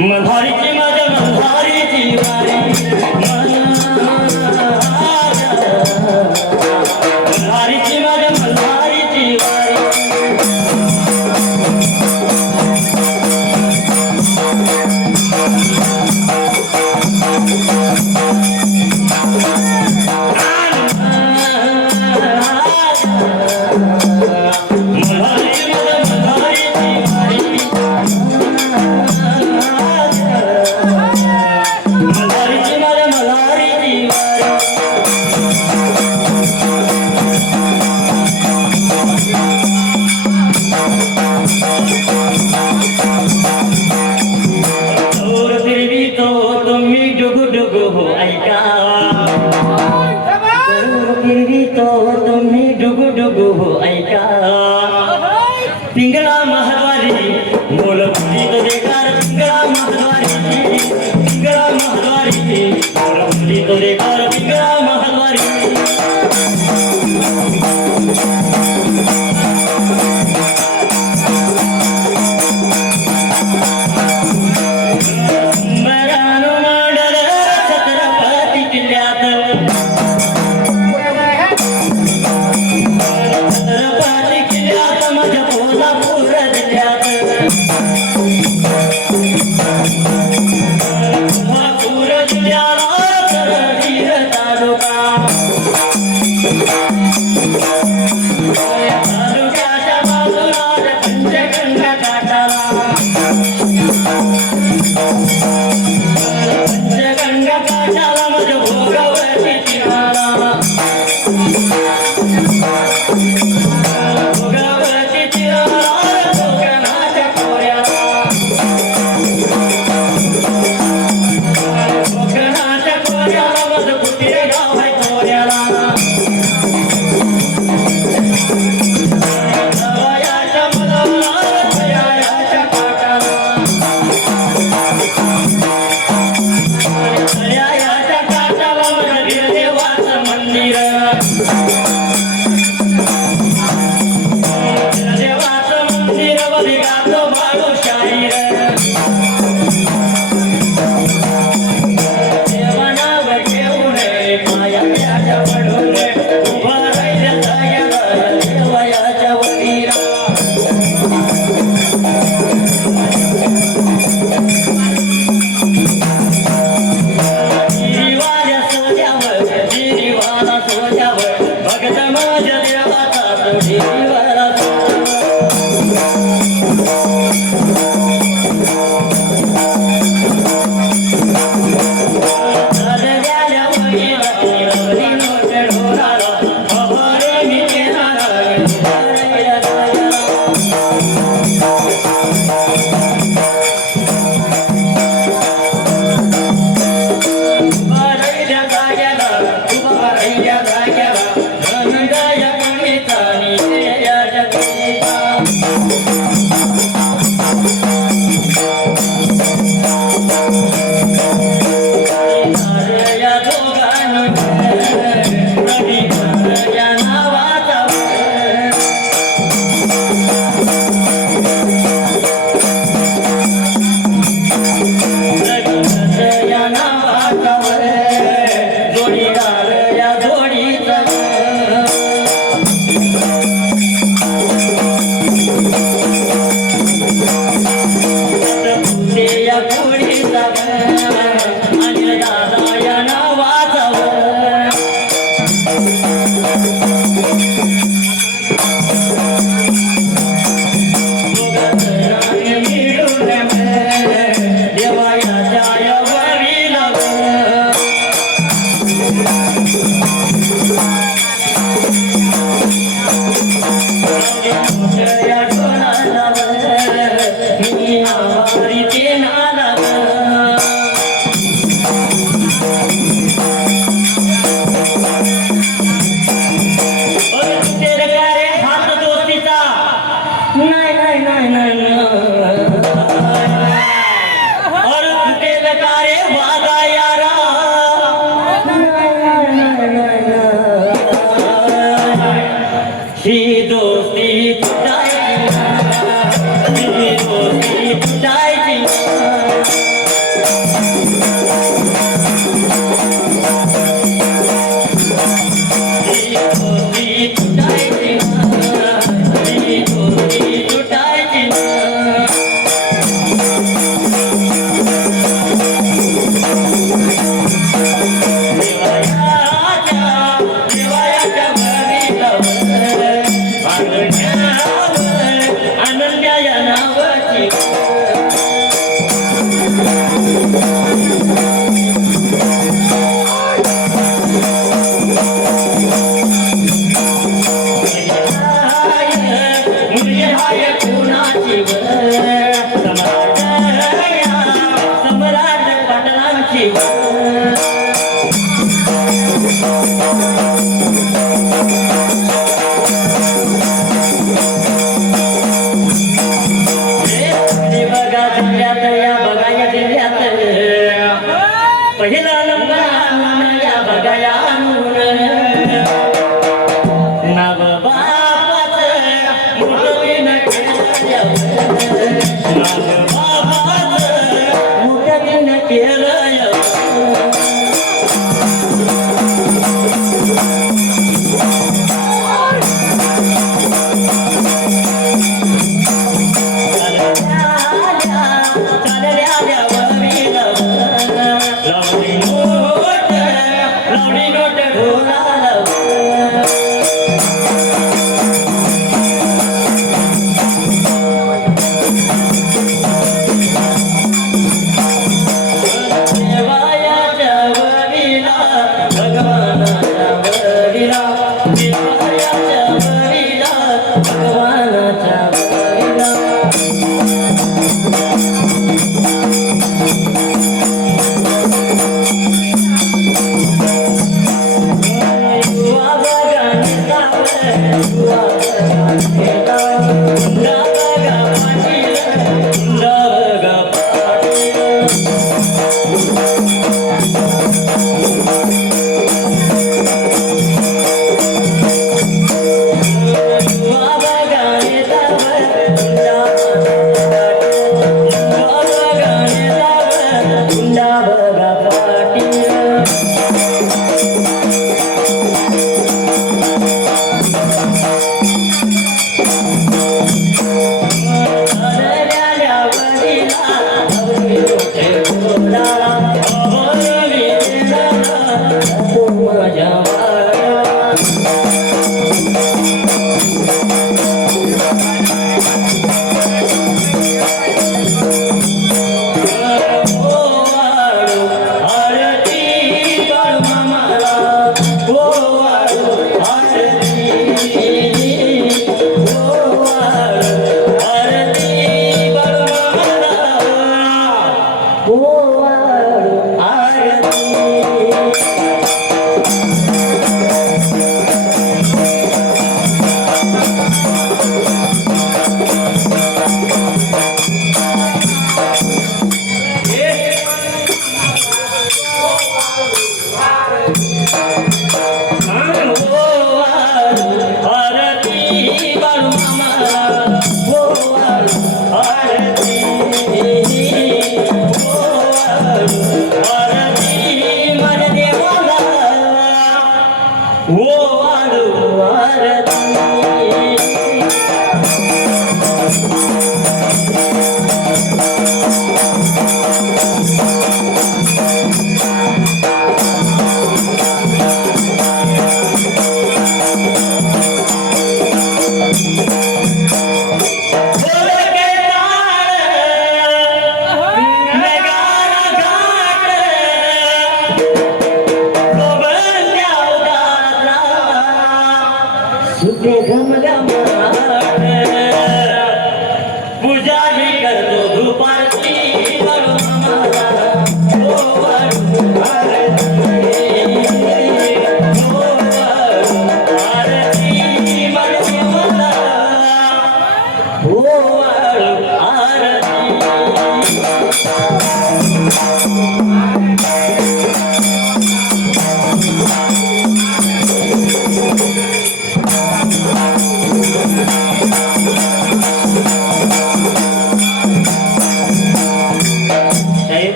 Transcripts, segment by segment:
मल्हारीची माझ्या मल्हारीची वारी मल्हारीची माझ्या मल्हारीची वारी पिंगला महद्वारी बोल बुली तो देकार पिंगला महद्वारी पिंगला महद्वारी बोल बुली तो देकार पिंगला महद्वारी मरानो मांडर छत्रपती किल्ल्यात मोठ्या ढोलाला मी आभारी ते नाला तेरे प्यारे हात दोस्तीचा नाही नाही नाही नाही और तेरे प्यारे वादा यारा ही दोस्ती तुटायची ही दोस्ती तुटायची पहिला नंबर या बघाया नाव बापाच मुठीन केलं नाव बापाच मुठीन केलं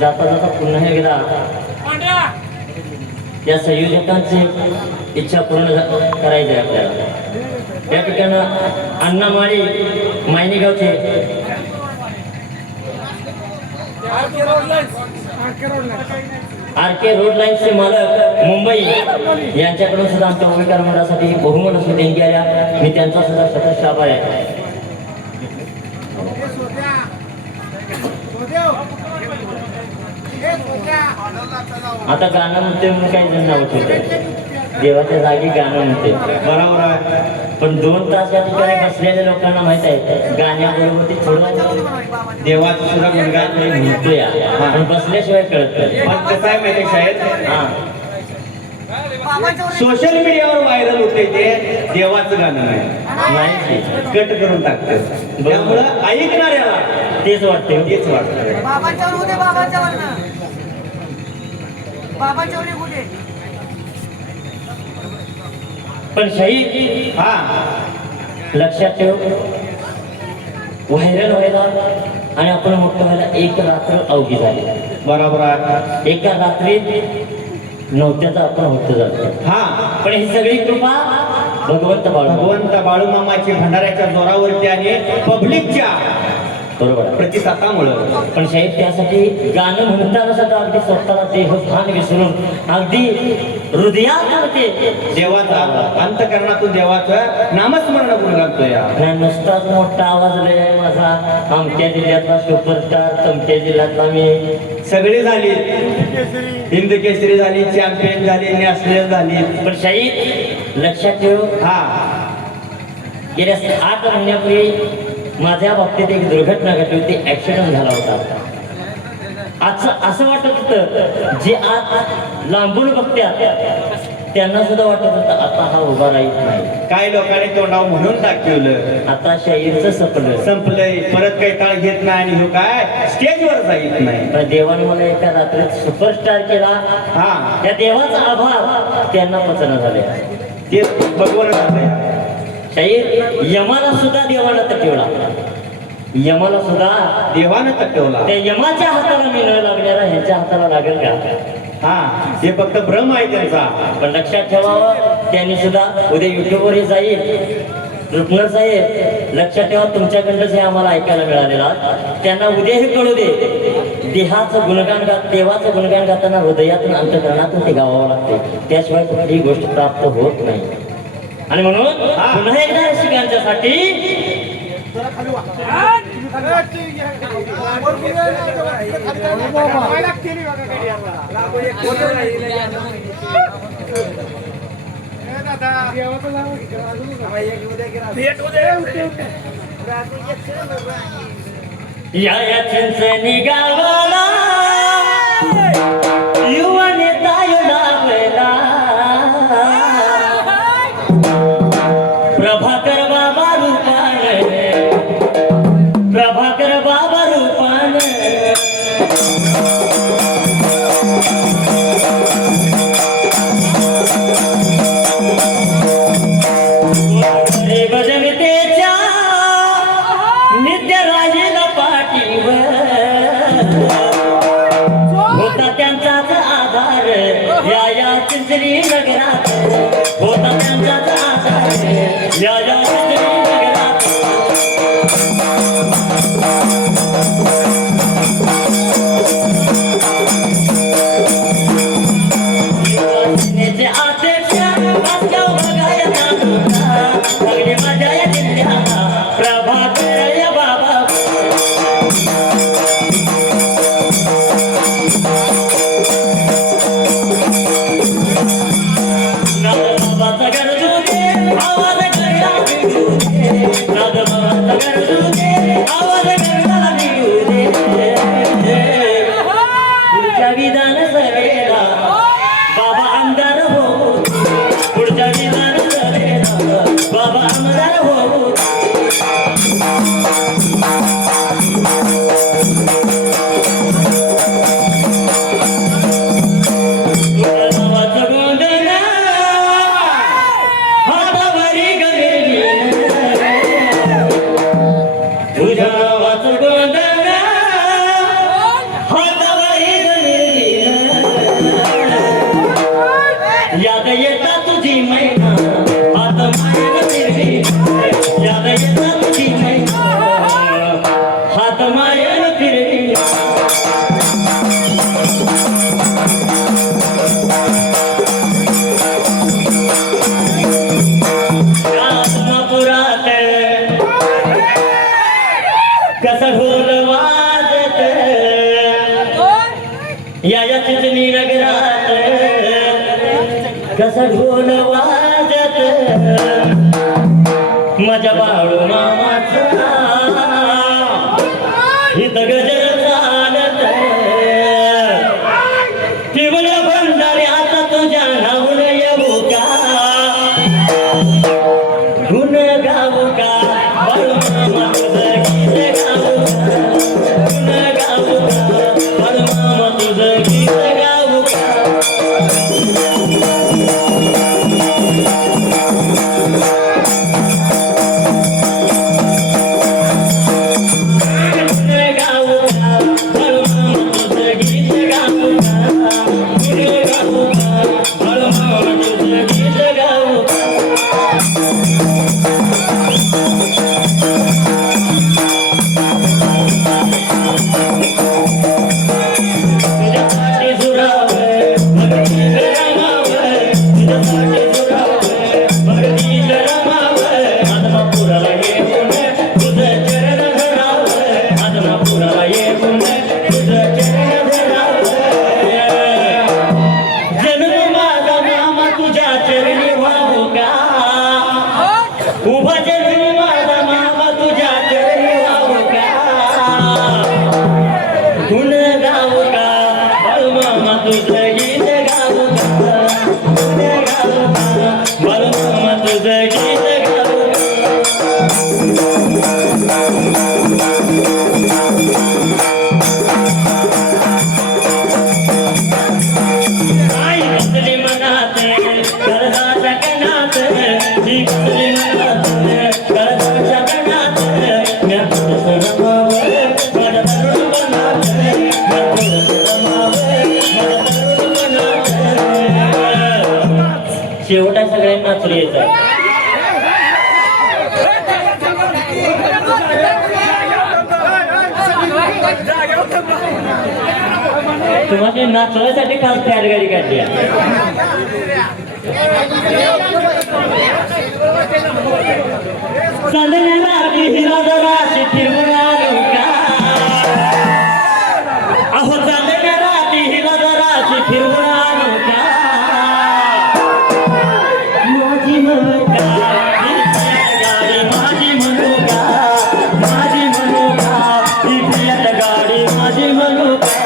जाता जाता पुन्हा एकदा या संयोजकांची इच्छा पूर्ण करायची आहे आपल्याला. या ठिकाणं अण्णामाळी मायनीगावचे आर.के. रोड लाईन्सचे मालक मुंबई यांच्याकडून सुद्धा आमच्या ओंकार मंडळासाठी बहुमान अशी देणगी आल्या. मी त्यांचा सुद्धा सतत आभार आहे. आता गाणं म्हणते म्हणून काही जण नाव ठेवते, देवाच्या जागी गाणं म्हणते, बरोबर आहे. पण 2 तास या ठिकाणी बसलेल्या लोकांना माहित आहे गाण्याबरोबर ते थोडं देवाचं सुद्धा गुणगान म्हणतोय, पण बसल्याशिवाय कळत नाही. पण कसं आहे माहिती शाळेत, हा सोशल मीडियावर व्हायरल होते ते देवाचं गाणं नाही, कट करून टाकते. त्यामुळं ऐकणाऱ्याला तेच वाटते. तेच वाटतं. पण शहीद हा लक्षात ठेव, व्हायरल व्हायला आणि आपण मोठं व्हायला एक रात्र अवघी झाली. बरोबर आहे. एका रात्रीत नव्हत्याचं आपण होत जातो. हा पण ही सगळी कृपा भगवंत बाळूमामाची भंडाऱ्याच्या जोरावरती आणि पब्लिकच्या बरोबर आहे. प्रतिसादामुळं. पण साहेब त्यासाठी गाणं म्हणताना सुद्धा अगदी स्वतःला देहभान विसरून अगदी हृदयात ते देवाचा अंतकरणातून देवाचं नामस्मरण करून घालतोय. नाही नुसताच मोठा आवाज लय माझा आमच्या जिल्ह्यातला सुपरस्टार, तुमच्या जिल्ह्यातला मी, सगळी झाली, हिंद केसरी झाली, चॅम्पियन झाली, नॅशनल झाली. पण शाहीद लक्षात ठेव, हा गेल्या 8 महिन्यापूर्वी माझ्या बाबतीत एक दुर्घटना घडली होती, ऍक्सिडेंट झाला होता. असं वाटत होतं जे आज लांबून बघतात त्यांना सुद्धा वाटत होतं आता हा उभा राहीत नाही. काही लोकांनी तोंडावर म्हणून दाखवलं आता शाहीरचं सपलं संपलंय, परत काही काळ घेत नाही आणि ह्यो काय स्टेजवर जाईत नाही. पण देवाने मला एका रात्रीत सुपरस्टार केला. हा त्या देवाचा आभार त्यांना पचन झाले. ते भगवान झालंय. शाहीर यमाला सुद्धा देवाला तटवला, यमाला सुद्धा देवानं तटवला. त्या यमाच्या हाताला मी न लागणारा ह्याच्या हाताला लागेल का? हा ते फक्त भ्रम आहे त्यांचा. पण लक्षात ठेवावं, त्यांनी सुद्धा उद्या युट्यूबवर हे जाईल. रुक्मण साहेब लक्षात ठेवा, तुमच्याकडनं जे आम्हाला ऐकायला मिळालेला त्यांना उद्या हे कळू दे, देहाचं गुणगान गात, देवाचं गुणगान गाताना हृदयातून अंतकरणातून ते गावावं लागते, त्याशिवाय कुठली गोष्ट प्राप्त होत नाही. आणि म्हणून पुन्हा एकदा रसिकांच्यासाठी या चिंचणी गावाला युवा नेता लाभला, प्रभाकर बाबा रूपान, प्रभाकर बाबा रूपान. भजनतेच्या नित्य राहिला पाठीवर होता त्यांचाच आधार, या चिंचणी नगरात होता त्यांचाच आधार, या चिंचणी नगरात. शिवसेनेचे अध्यक्ष वासगाव बघायला सगळे मजा येत्या, प्रभाकर या बाबा. नागबाबाचा गरजू दे आवाज गरडा निघू दे, नागबाबाचा गरजू दे आवाज गरडा निघू दे. पुढच्या विधान सभेला बाबा आमदार हो, पुढच्या विधान सभेला बाबा आमदार हो. कसा ढोल वाजत या चिचणी नगरात, कसा ढोल वाजत माझ्या बाळू मामाचा इथं गजर चालत केवळ बंधारे आता तुझ्या नावून येऊ का गुण गाऊ का बाळू मामा तुझं गीत गाऊ का गुण गाऊ का बाळू मामा तुझं गीत गाऊ का शेवटा सगळ्यांना नाचू यायचं. तुम्हाला नाचवण्यासाठी खास तयार गाडी काढली आहे. चांदण्याला हिरा जरा फिरवून आणू का अहो चांदण्याला हिरा जरा फिरवून आणू का माझी म्हणू का गाडी माझी म्हणू का माझी म्हणू का ही फिरत गाडी माझी म्हणू का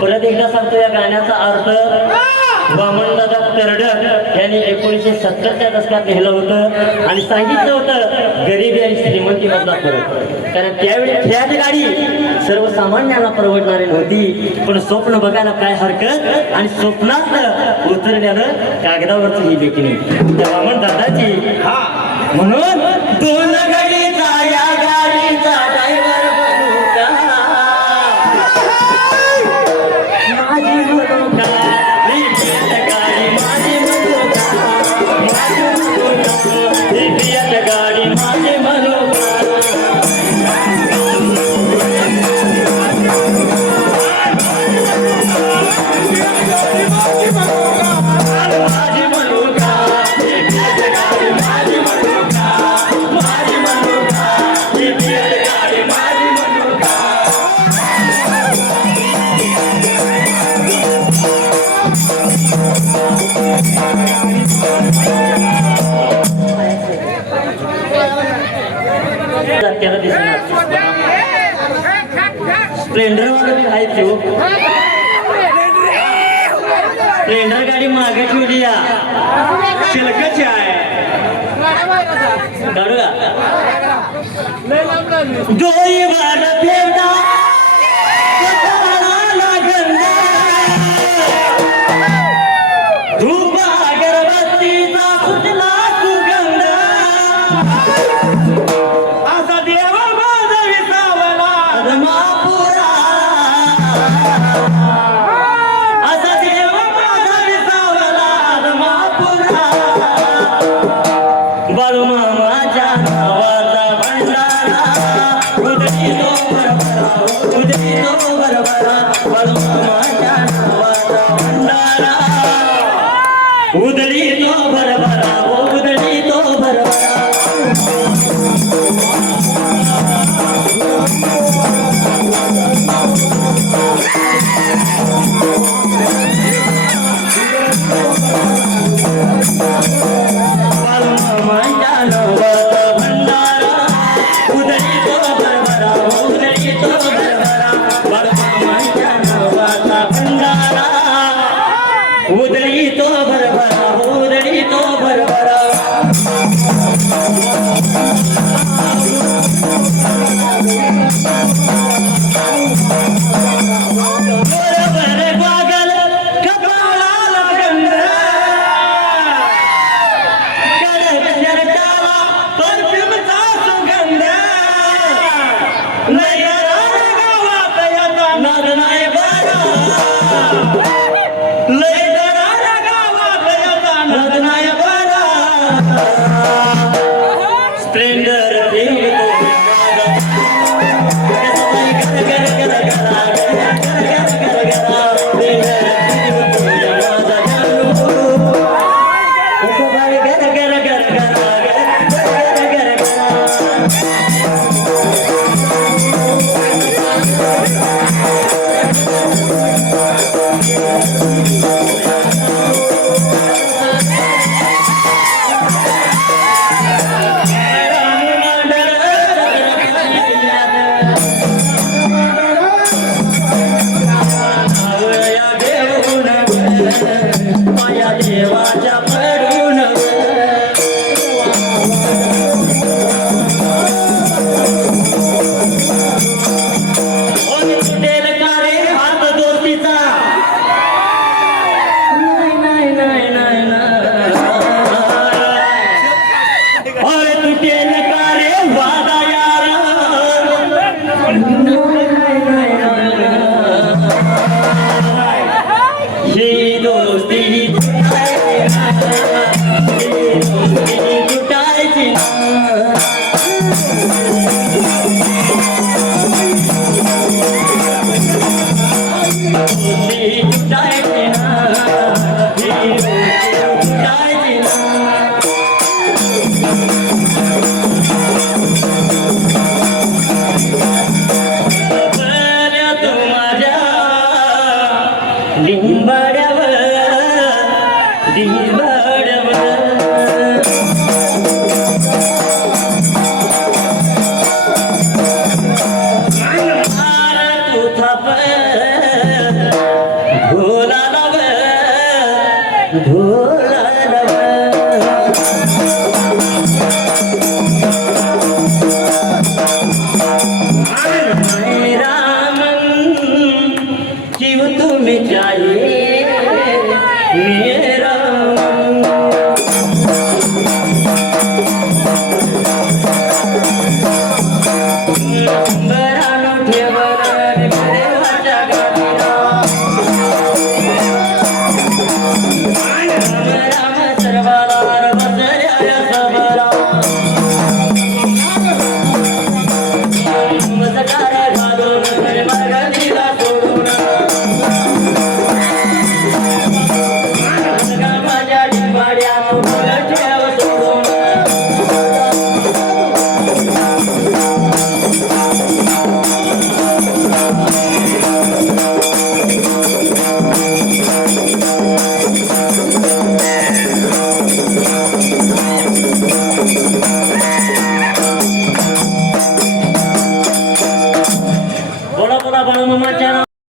परत एकदा सांगतो या गाण्याचा अर्थ वामनदादा तरडक यांनी 1970च्या दशकात लिहिलं होतं आणि सांगितलं होतं गरिबी आणि श्रीमंती मधला फरक. कारण त्यावेळी खेळाची गाडी सर्वसामान्यांना परवडणारी नव्हती, पण स्वप्न बघायला काय हरकत आणि स्वप्नात उतरण्यानं कागदावरच ही बेकी नाही त्या वामनदादाची. म्हणून दोन गाडीचा या गाडीचा ड्रायव्हर बनू का आपल्याला दिसणार स्प्लेंडर वाले आहेत ते हो. स्प्लेंडर गाडी मागे ठेवली या शिलकाची आहे काढू का डोई वाढ फेरता धूप अगरबत्तीचा सुटला सुगंध असा देव माझा विसावला महापुरा असा देव माझा विसावला महापुरा बाळू मामाच्या नावाचा भंडारा उदय तो बरबरा उदय तो बरबरा बाळू मामाच्या नावाचा भंडारा उदळी तो बरबरा